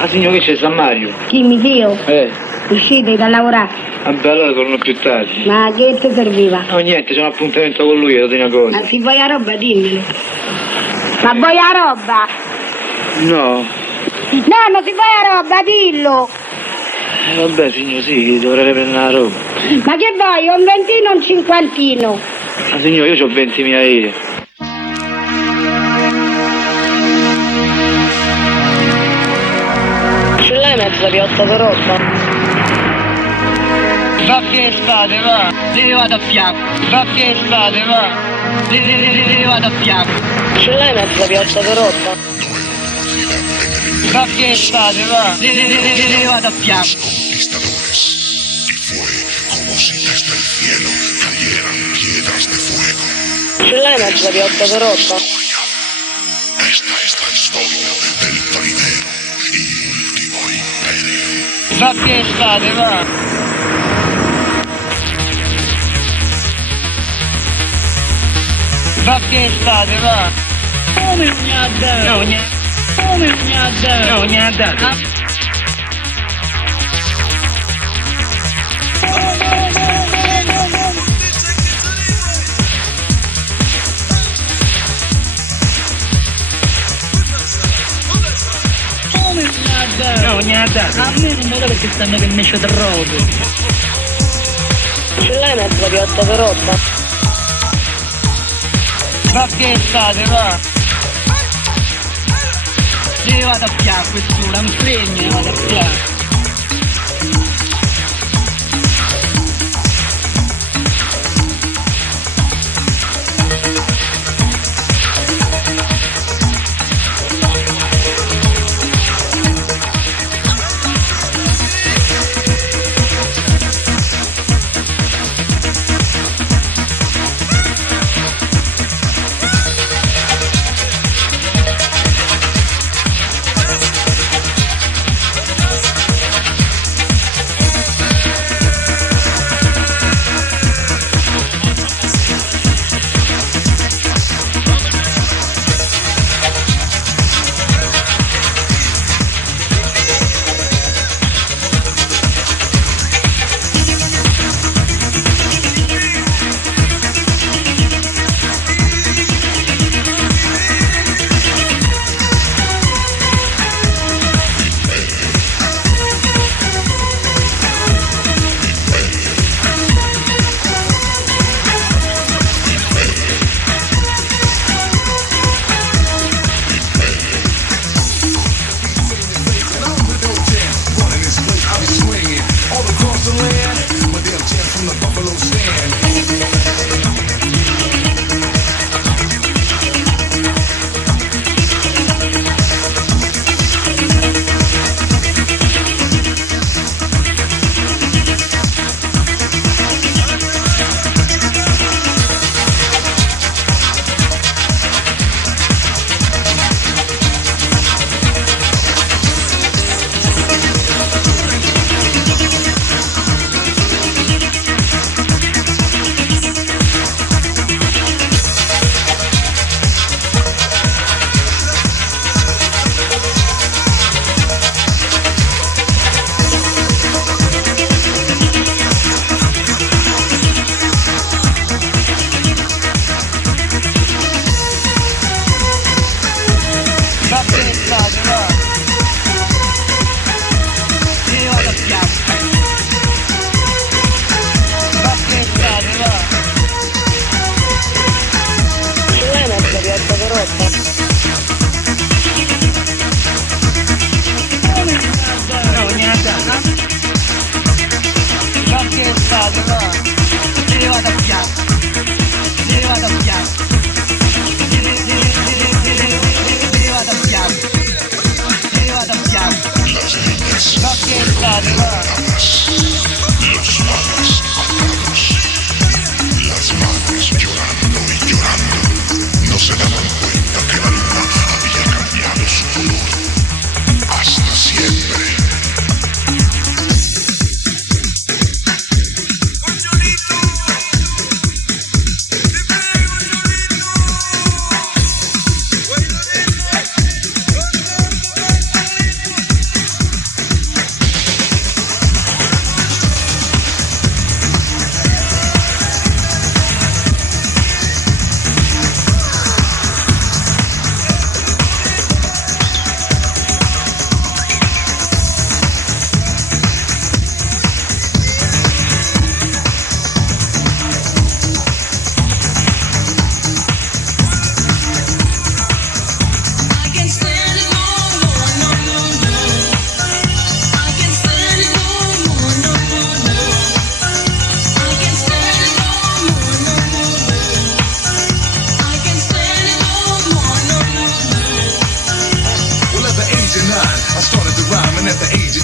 Ah signor che c'è San Mario? Chi, mio figlio? Uscite da lavorare? Vabbè allora torno più tardi. Ma che ti serviva? No niente, c'è un appuntamento con lui, lo tengo una cosa. Ma se vuoi la roba dimmelo. Ma vuoi la roba? No. No, ma se vuoi la roba dillo. Vabbè signor sì, dovrei prendere la roba. Ma che vuoi, un ventino o un cinquantino? Ah signor io ho 20.000 euro. Ce l'hai mezza piotta di roba? Va che estate, va! Devi vado a fianco! Va che estate, va! Devi vado a fianco! Ce l'hai mezza piotta di roba? Va che estate, va! Devi vado a fianco! Conquistadores, y fue como si desde el cielo cayeran piedras de fuego. Ce l'hai mezza piotta di roba? Esta es la historia del primero y último imperio. Va che estate, va! Va che estate, va! Come non ha dato? No, niente! Come non ha dato? No, niente! Come non ha dato? No, niente! A me non mi dà perché stanno che mi esce troppo. Ce l'hai mezza piotta di roba? Va che estate, va! Devi vado a fianco, questo, non fregno, vado a fianco!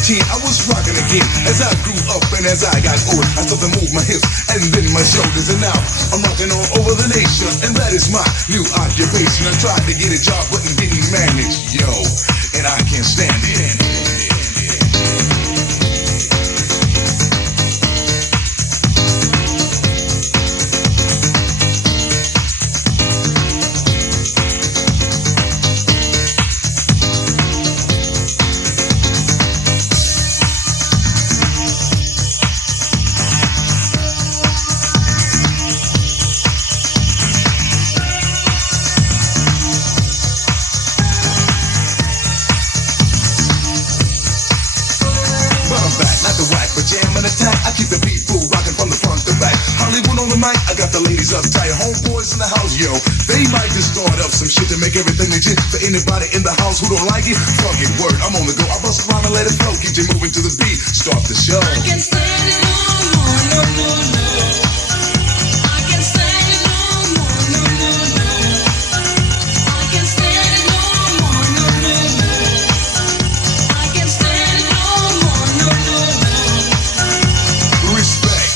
10, I was rocking again. As I grew up and as I got older, I started to move my hips and then my shoulders. And now I'm rocking all over the nation, and that is my new occupation. I tried to get a job but didn't manage, yo, and I can't stand it. Uptight homeboys in the house, yo. They might just start up some shit to make everything legit. For anybody in the house who don't like it, fuck it, word, I'm on the go. I bust around and let it flow, keep you moving to the beat. Start the show. I can't stand it no more, no, no, no. I can't stand it no more, no, no, no. I can't stand it no more, no, no, no. I can't stand it no more, no, no, no. Respect,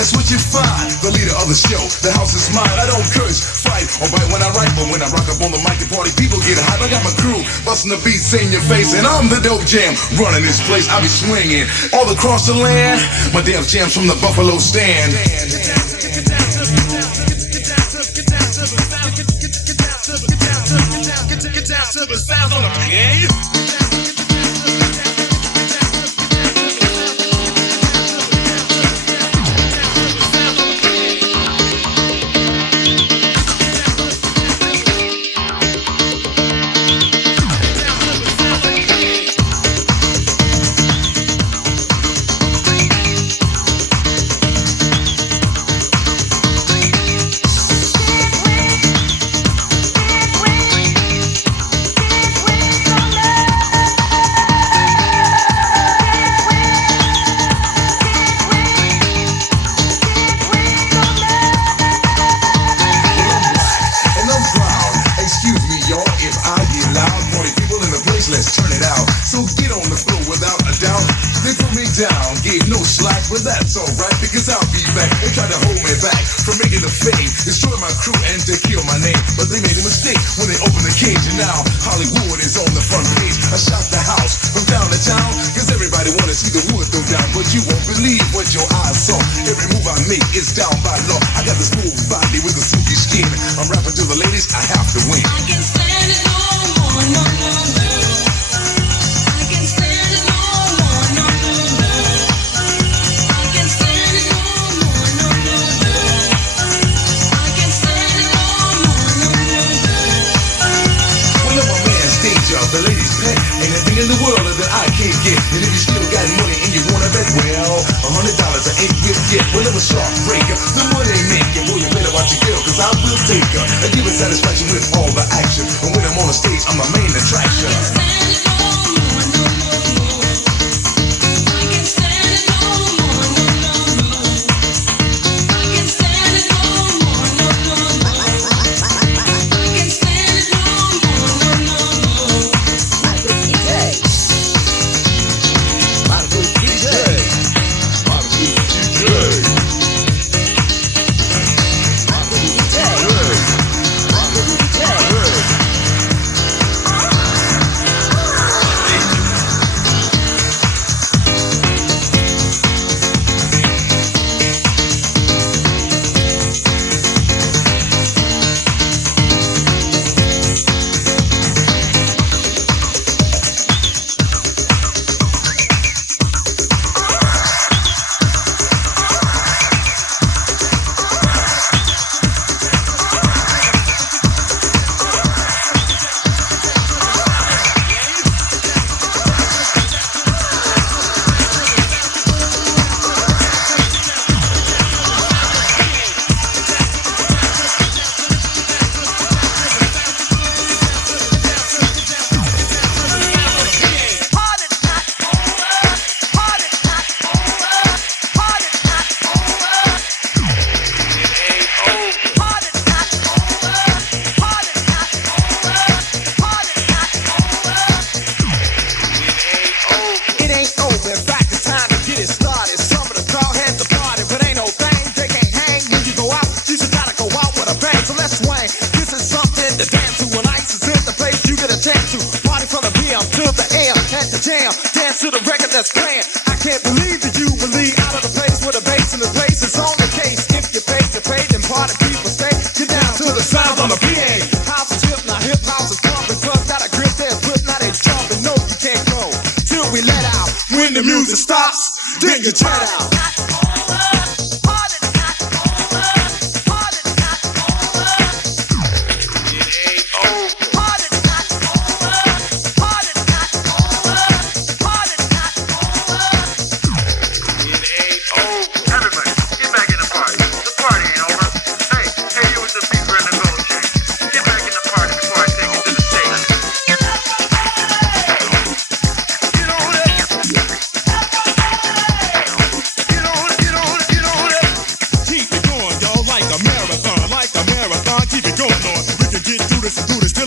that's what you find. The leader of the show, the house is mine. I don't curse, fight, or bite when I write, but when I rock up on the mic, the party people get hot. I got my crew busting the beats in your face, and I'm the dope jam running this place. I be swinging all across the land. My damn jams from the Buffalo stand. Get down to the sound on the game. But that's alright, because I'll be back. They tried to hold me back from making the fame, destroy my crew and to kill my name. But they made a mistake when they opened the cage, and now Hollywood is on the front page. I shot the house from town to town, cause everybody wanna see the wood throw down. But you won't believe what your eyes saw. Every move I make is down by law. I got this smooth body with a silky skin. I'm rapping to the ladies, I have to win. I can't stand it no more, no, no, no. I can't stand it no more, no, no, no. The ladies pet, ain't a thing in the world that I can't get. And if you still got money and you wanna bet, well, $100 I ain't with yet. Well, I'm a shark breaker, the money maker. Boy, you better watch your girl, cause I will take her and give her satisfaction with all the action. And when I'm on the stage, I'm the main attraction.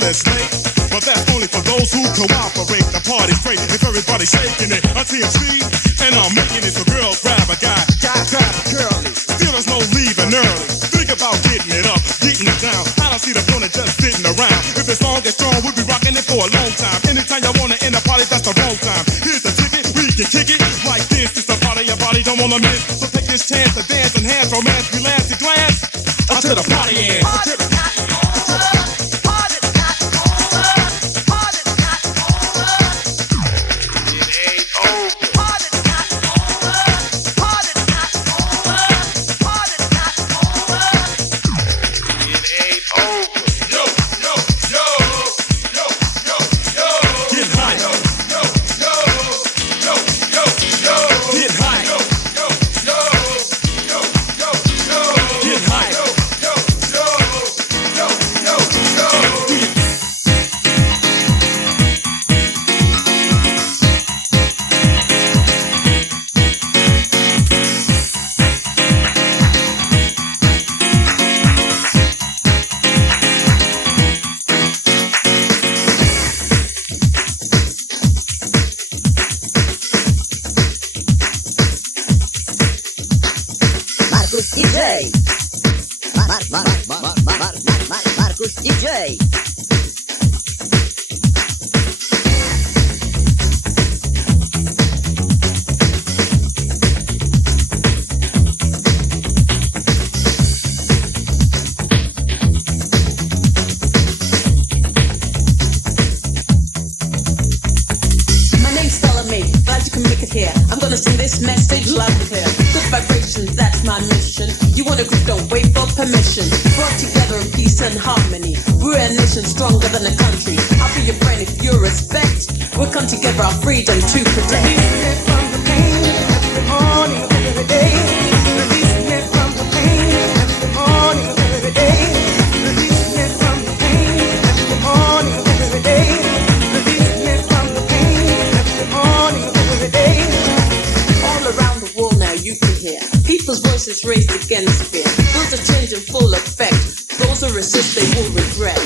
that's late. But that's only for those who cooperate. The party's great if everybody's shaking it. A TMC, and I'm making it so girls grab a guy. Grab a girlie. Feel there's no leaving early. Think about getting it up, getting it down. I don't see the point of just sitting around. If it's long and strong, we'll be rocking it for a long time. Anytime you wanna end a party, that's the wrong time. Here's the ticket, we can kick it like this. It's the party your body don't wanna miss. So take this chance to dance, enhance romance, glance to glance until the party ends. Markus DJ. I'm gonna sing this message loud and clear. Good vibrations, that's my mission. You want a group, don't wait for permission. Brought together in peace and harmony. We're a nation stronger than a country. I'll be your friend if you respect. We'll come together, our freedom to protect. Release me from the pain every morning, every day. Release me from the pain every morning, every day. Release me from the pain every morning, every day. Release me from the pain every morning, every day. All around the world now you can hear people's voices raised against fear. Those are change in full effect. Those who resist, they will regret.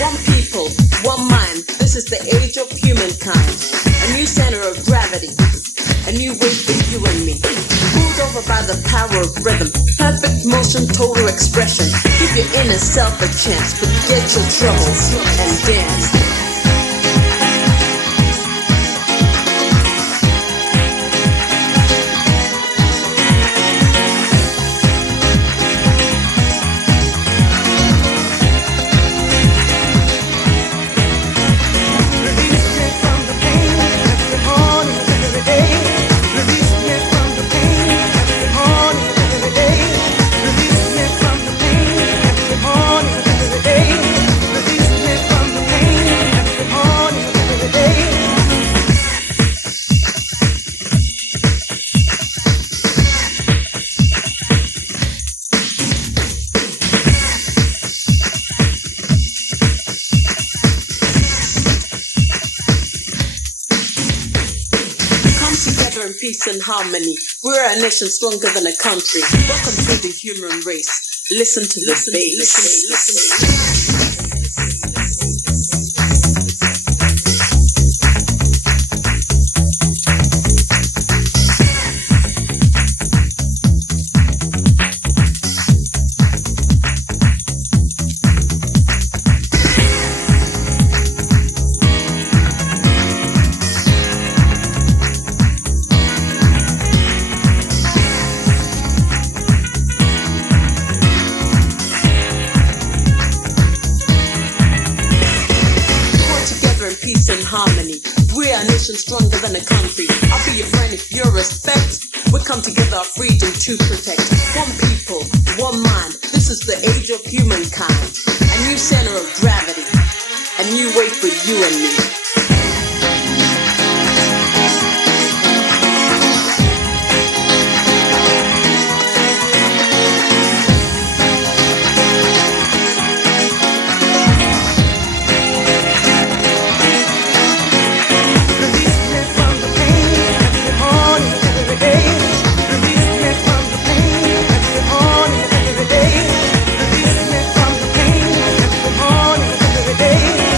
One people, one mind. This is the age of humankind. A new center of gravity. A new way for you and me. Ruled over by the power of rhythm. Perfect motion, total expression. Give your inner self a chance. Forget your troubles and dance. Peace and harmony. We're a nation stronger than a country. Welcome to the human race. Listen to the bass. Harmony. We're a nation stronger than a country. I'll be your friend if you respect. We come together, our freedom to protect. One people, one mind. This is the age of humankind. A new center of gravity. A new way for you and me. Day.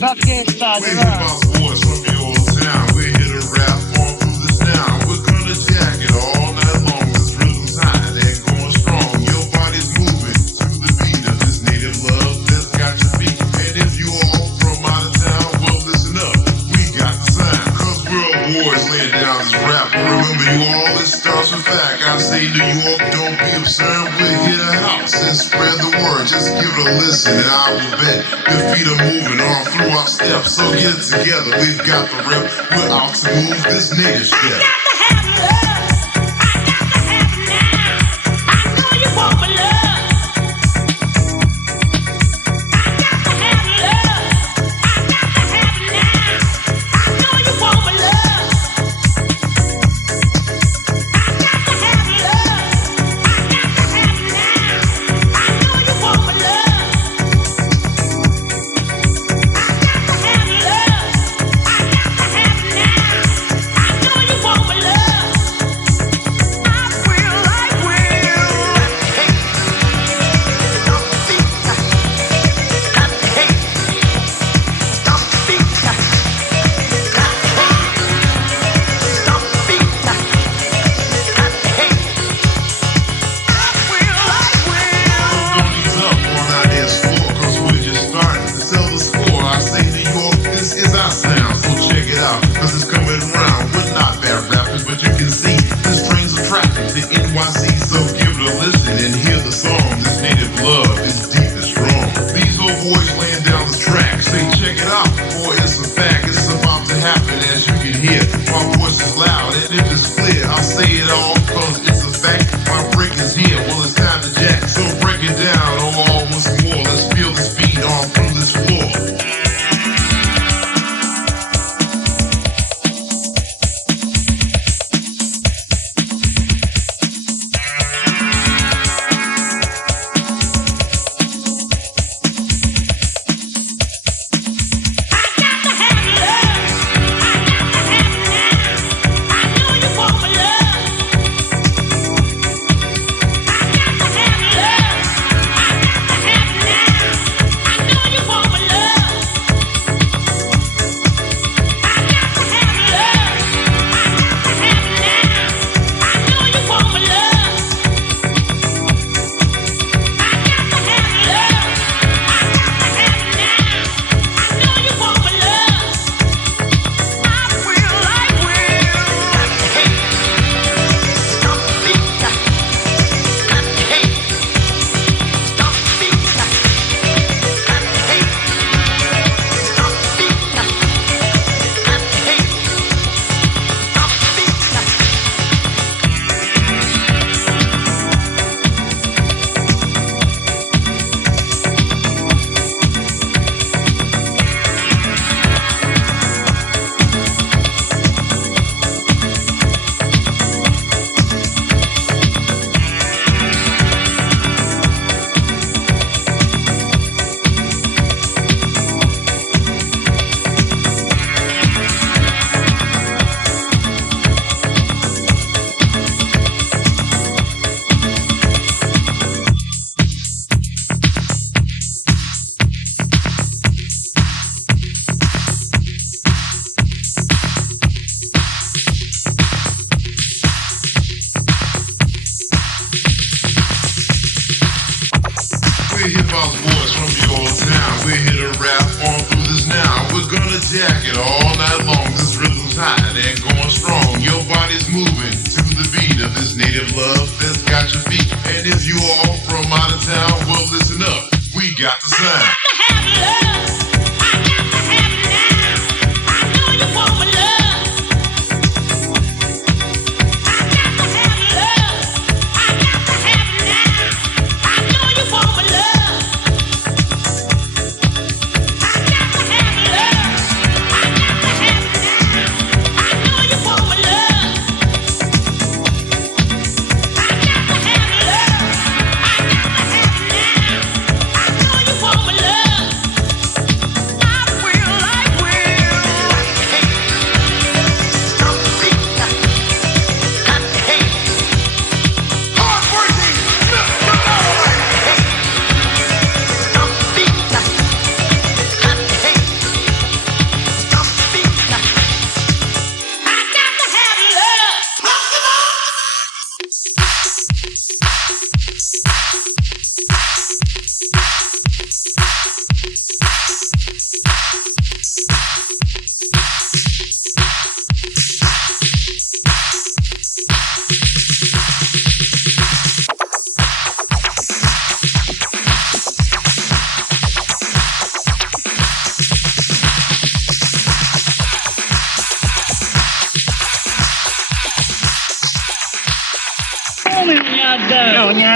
Ma che state, We hip va? hop boys from your town. We're here to rap on through this now. We're gonna jack it all night long. This rhythm's hot and going strong. Your body's moving to the beat of this native love that's got your feet. And if you all from out of town, well listen up. We got the sound. Cause we're all boys laying down this rap. Remember you all, it starts with fact. I say New York, don't be absurd. We're here to house and spread the word. Just give it a listen and I will bet your feet are moving on through our steps. So get it together, we've got the rep. We're out to move this native step.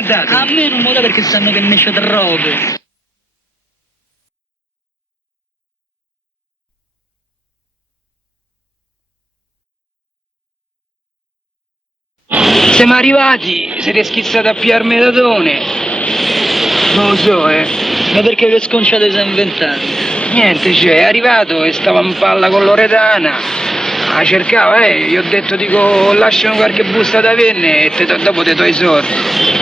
ha dato? A me non mi dà perché sanno che ne c'è droga. Siamo arrivati, siete schizzati a pigliare metadone. Non lo so, Ma perché che sconciate stai inventando? Niente, cioè, è arrivato e stava in palla con Loredana. La cercava, gli ho detto, dico, lasciami qualche busta da penne e dopo te do i soldi.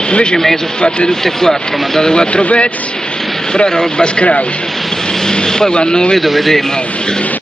Invece me ne sono fatte tutte e quattro, mi ha dato 4 pezzi, però era roba scrausa. Poi quando lo vedo, vedremo.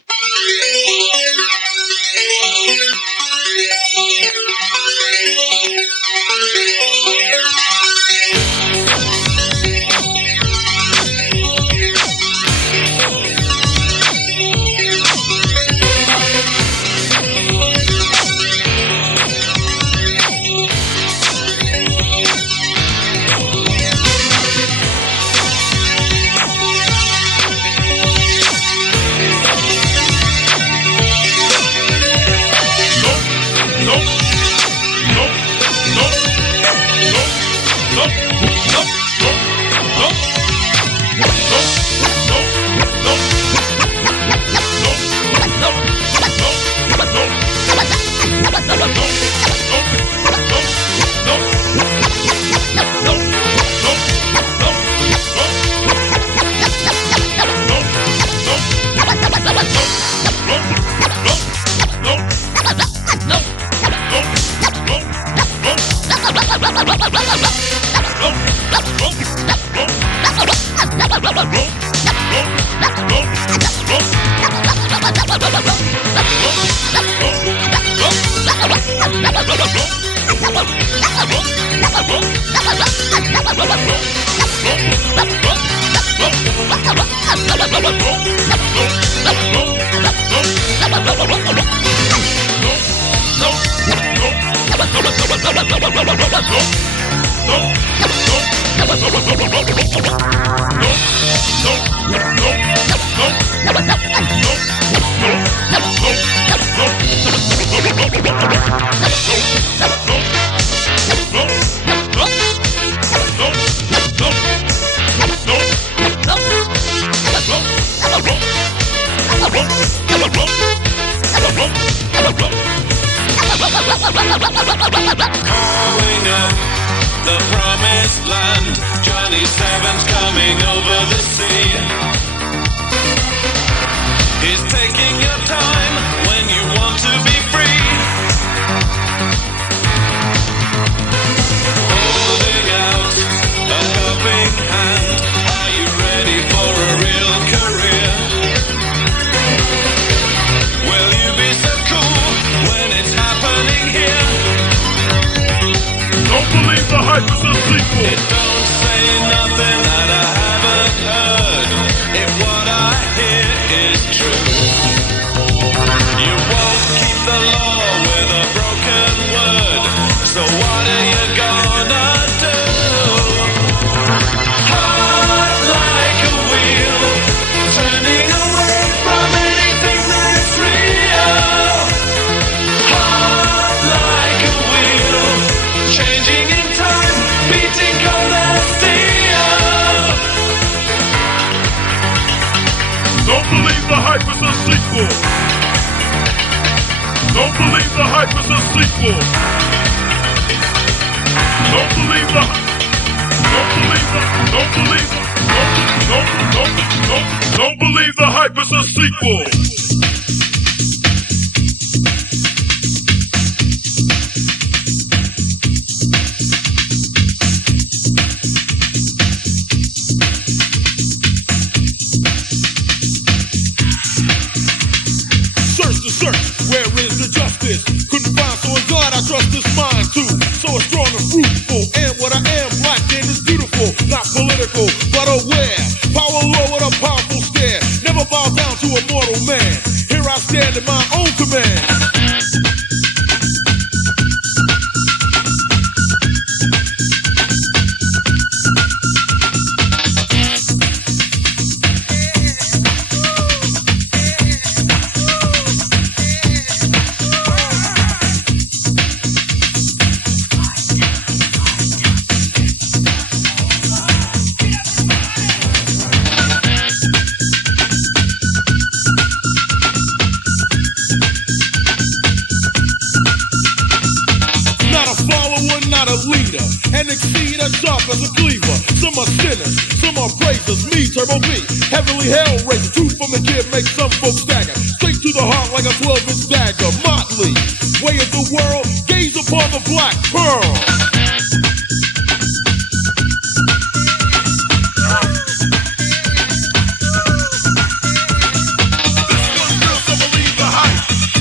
sharp as a cleaver. Some are sinners, some are praisers. Me, Turbo B, heavenly hell raiser. Truth from the kid makes some folks stagger. Straight to the heart like a 12-inch dagger. Motley, way of the world, gaze upon the black pearl.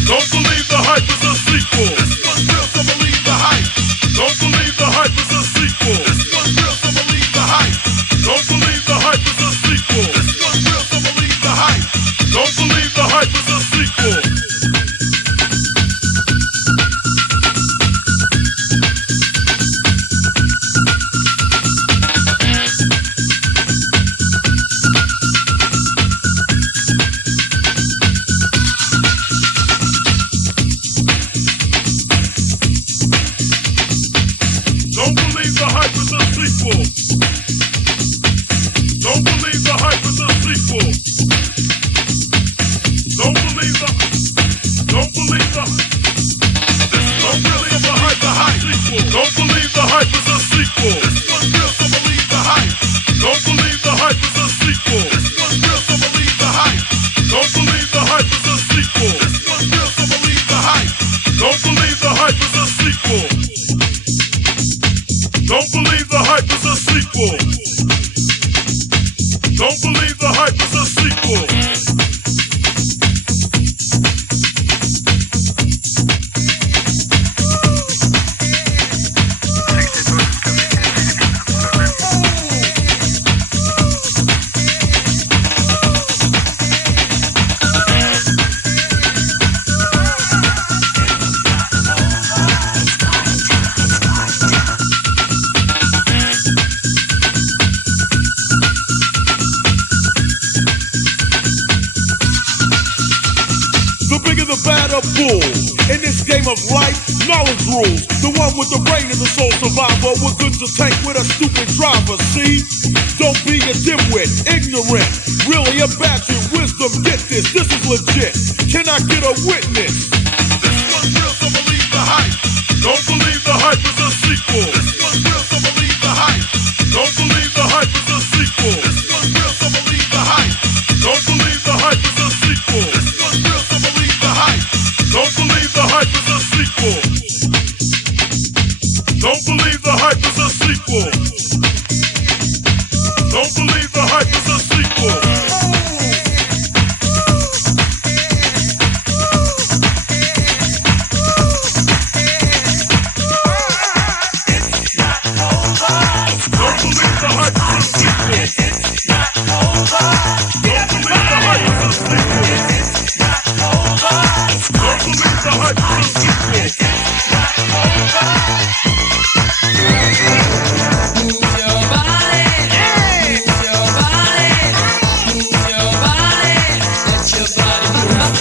Don't believe the hype is a sequel. This one's real, so believe the hype. Don't believe the hype is a sequel. This one's real, so believe the hype. Don't believe the hype is a sequel. This one's real, so believe the hype. Don't believe the hype is a sequel. Don't believe the hype is a sequel. Don't believe the hype is a sequel. Don't believe the. Don't believe the. Don't believe the hype. The hype sequel. Don't believe the hype is a sequel. This one's real, so believe the hype. Don't believe the hype is a sequel. This one's real, so believe the hype. Don't believe the hype is a sequel. This one's real, so believe the hype. Don't believe the hype is a sequel. Don't believe the hype is a sequel. Don't believe the hype is a sequel. Bull. In this game of life, knowledge rules. The one with the brain is the sole survivor. We're good to tank with a stupid driver, see? Don't be a dimwit, ignorant. Really about your wisdom, get this is legit. Can I get a witness? This one's real, so believe the hype. Don't believe the hype is a sequel. This one's real, so believe the hype. Don't believe the hype is a sequel. This one's real, so believe the hype. Don't believe the hype is a sequel. This one's real, so believe the hype. Don't believe the hype is a sequel. Don't believe the hype is a sequel. Don't believe the hype is a sequel. Don't believe the hype is a sequel. It's not over. Don't believe the hype is a sequel. It's not over. Don't believe the hype is a sequel. It's not over. Move your body, move your body, move your body, let your body move.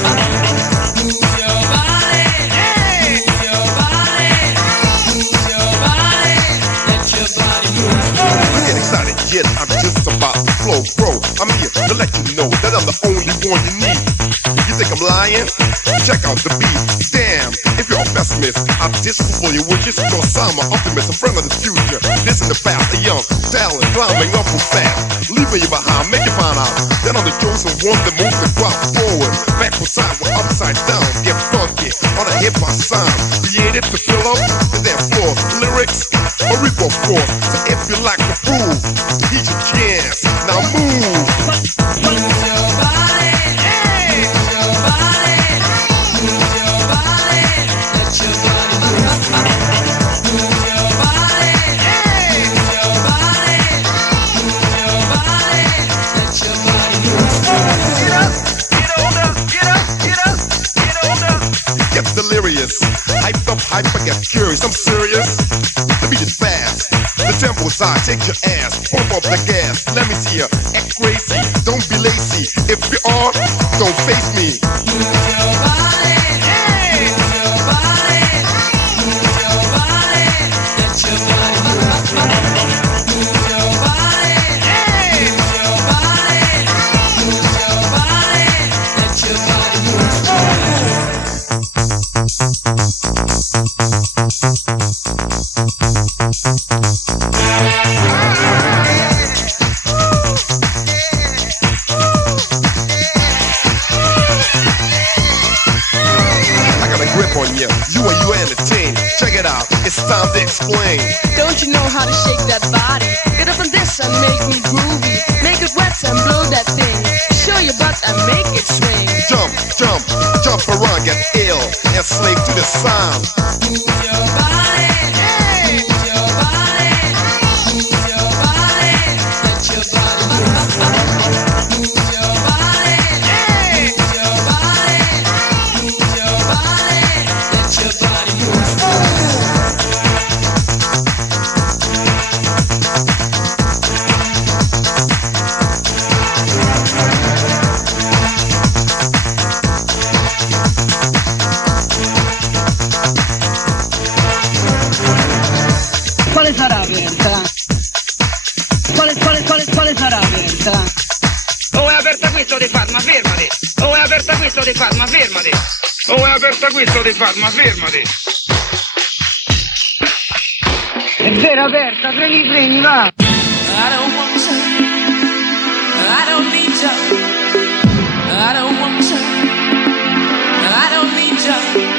Move your body, move your body, move your body, let your body move. Don't get excited yet, I'm just about to flow, bro. I'm here to let you know that I'm the only one you need. You think I'm lying? Check out the beat. Damn, if you're a pessimist, I'm dismal for your wishes. Cause I'm an optimist, a friend of the future. This in the past, a young talent climbing up real fast. Leaving you behind, make you find out that I'm the chosen one that moves the crowd forward. Backward, sideward, upside down, get funky on a hip-hop sound. Created to fill up the damn floor. Lyrics, a rip of course. So if you like to prove, here's your chance. Now move. Move your body, move your body, move your body, let your body move. Move your body, move your body, move your body, let your body move. Get up, get on up, get up, get up, get on up. Get delirious, hyped up, hyper, get curious. I'm serious. The beat is fast. The tempo's high, take your ass, pump up the gas. Let me see you act crazy, don't be lazy. If you are, don't face me. Move your body, move your body, move your body, let your body move. Move your body, move your body, move your body, let your body move. It's time to explain. Don't you know how to shake that body? Get up on this and make me groovy. Make it wet and blow that thing. Show your butt and make it swing. Jump, jump, jump around, get ill, and slave to the sound. Move your body, hey. Move your body, move your body. Let your body move. Move your body, hey. Move your body, move your body. Let your body move. Quale sarà Presenta? Quale sarà Presenta? Oh, è aperta questo di Fatma, fermati! Oh, è aperta questo di Fatma, fermati! Oh, è aperta questo di Fatma, fermati! È vero, aperta, preni, va! I don't want you. I don't need you. I don't want you. I don't need you.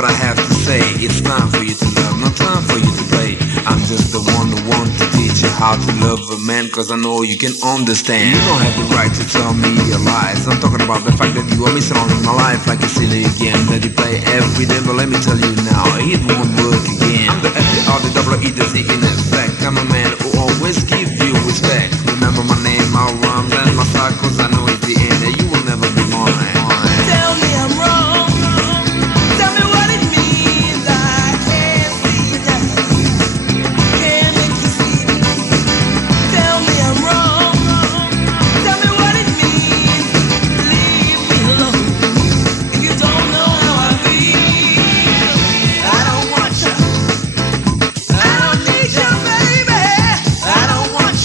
what I have to say. It's time for you to love, not time for you to play. I'm just the one who wants to teach you how to love a man, cause I know you can understand. You don't have the right to tell me your lies. I'm talking about the fact that you are missing on in my life like a silly game that you play every day. But let me tell you now, it won't work again. I'm the F-E-R, the double E, the Z in effect. I'm a man who always give you respect. Remember my name, my rhymes, and my style, cause I know it's the end and you will never be mine. Tell me I'm wrong. Tell me what it means. I can't see that. Can't make you see. Tell me I'm wrong. Tell me what it means. Leave me alone. If you don't know how I feel, I don't want you. I don't need you, baby. I don't want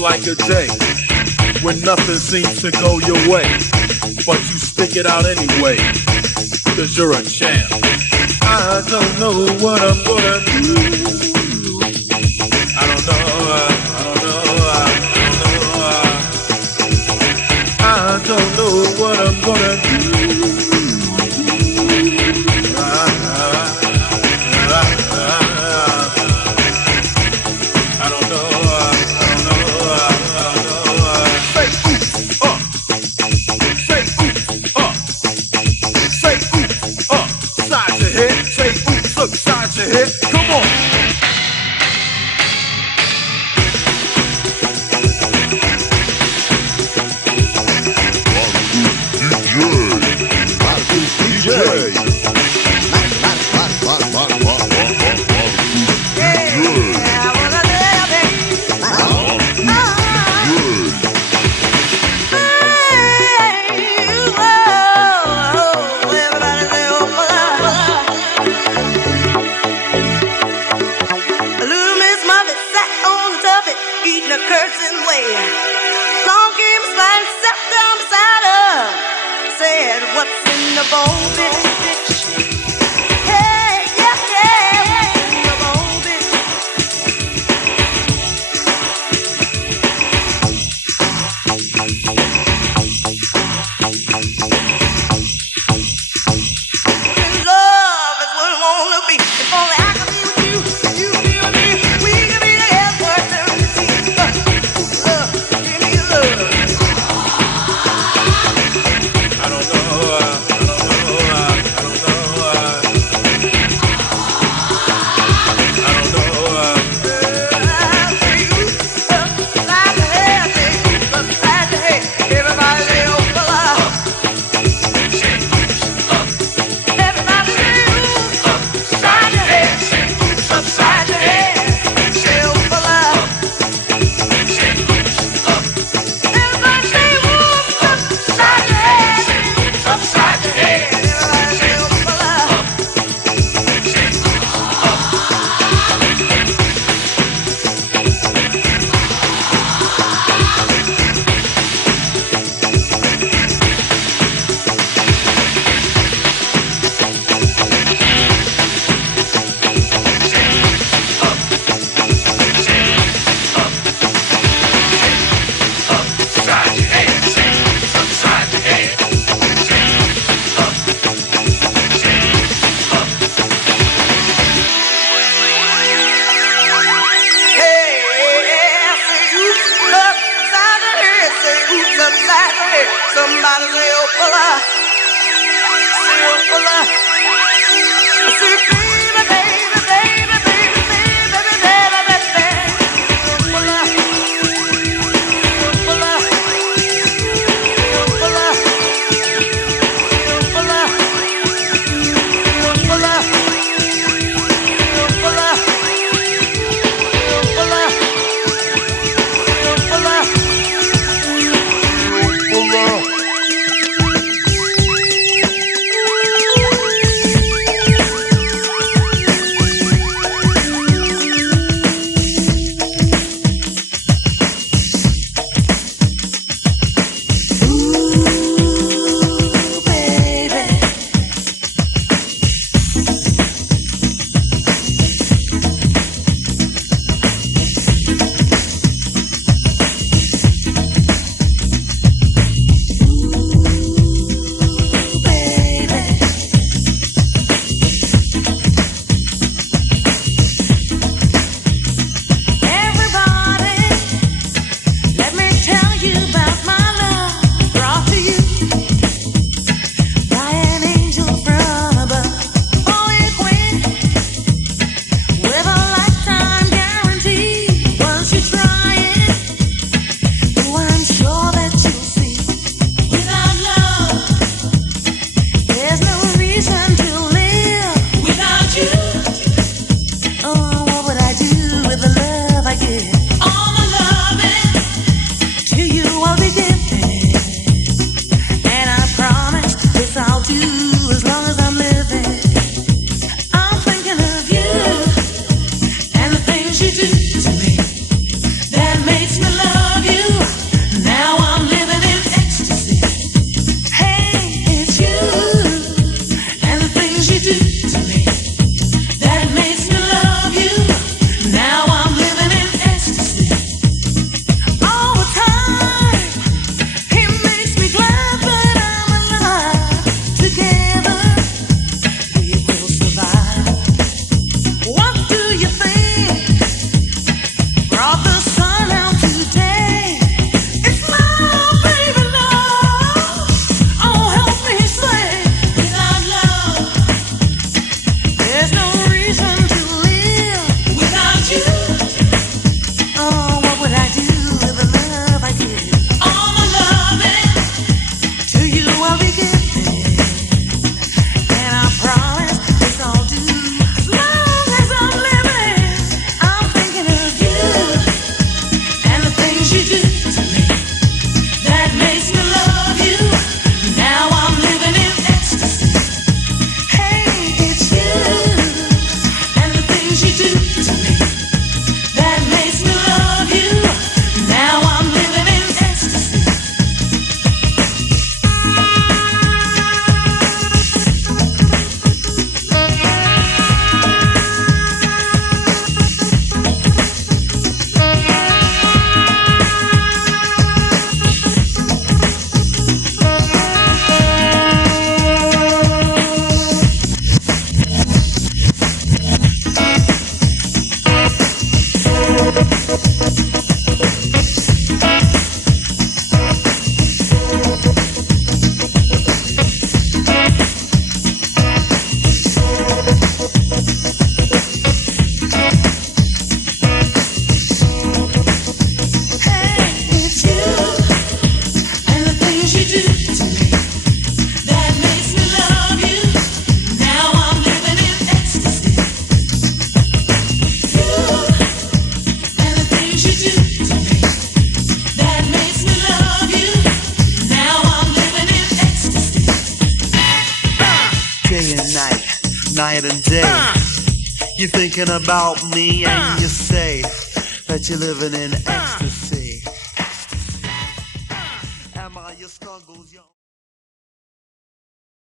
Like a day when nothing seems to go your way, but you stick it out anyway, cause you're a champ. I don't know what I'm gonna do. I don't know, I don't know what I'm gonna do. day and night and day. You're thinking about me and you say that you're living in ecstasy. Am I your struggles, young?